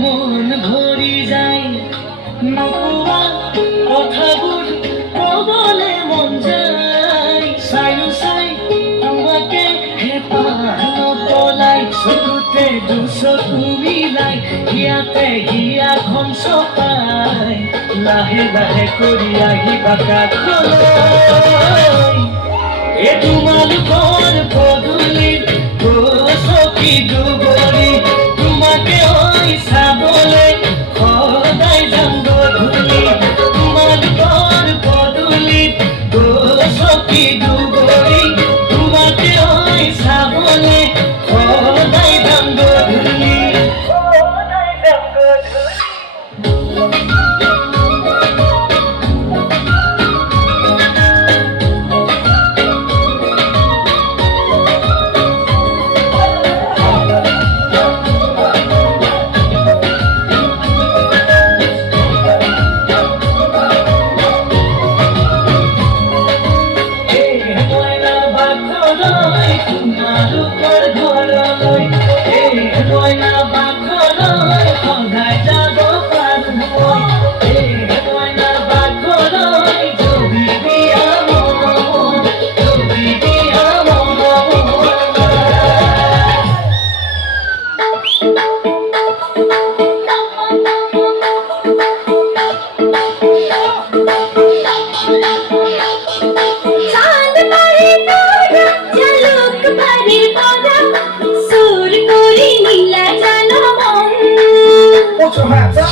মন ভৰি যায় নোকোৱা কথাবোৰ ক'বলে মন যায় চায়ো চাই তোমাকে হেঁপাহ নপলাই চকুতে দুচকু মিলাই হিয়াতে হিয়াখন চপাই লাহে লাহে কৰি আহিবা কাষলৈ এ তোমালোকৰ পদূলিত গছকি দুবৰি তোমাকে ঐ চাবলে সদায় যাম গধূলি তোমালোকৰ পদূলিত গছকি দুবৰি তোমাকে ঐ চাবলে সদায় যাম গধূলি সদায় যাম গধূলি তোমালোকৰ ঘৰলৈ এই মইনা বাঘলৈ সদায় যাব পাৰো মই এই মইনা বাঘলৈ জবি দিয়া মন জবি দিয়া মন Put your hands up.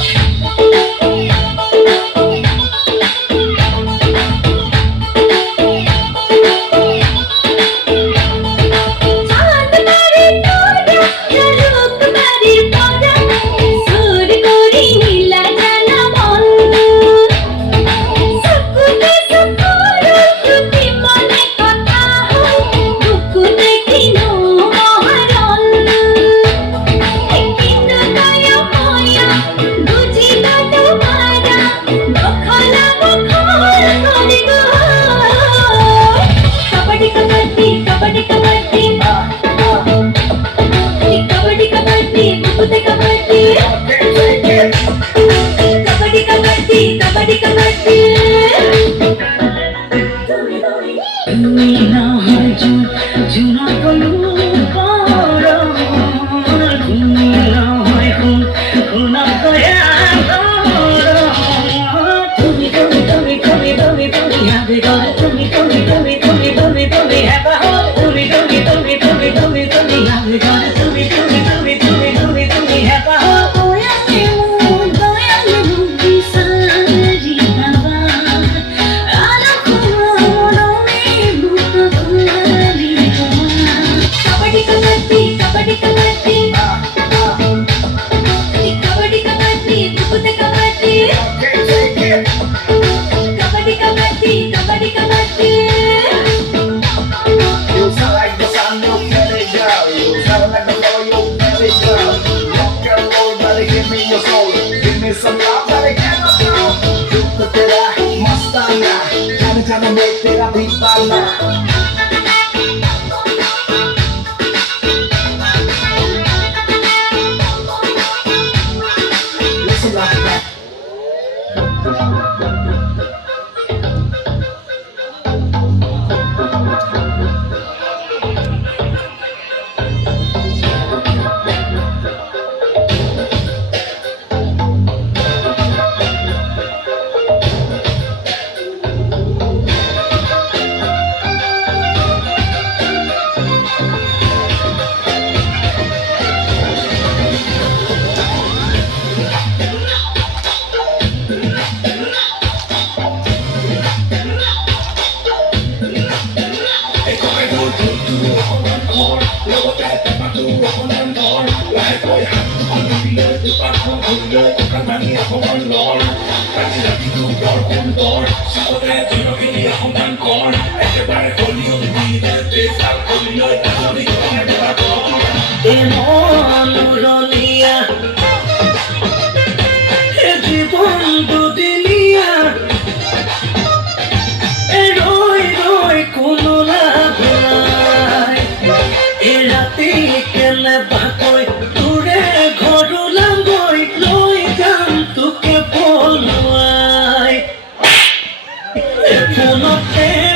Some love that I cannot do. You put it up, must stand up. Trying to make it a big balla. Listen like that. Erat কোনো প্রেম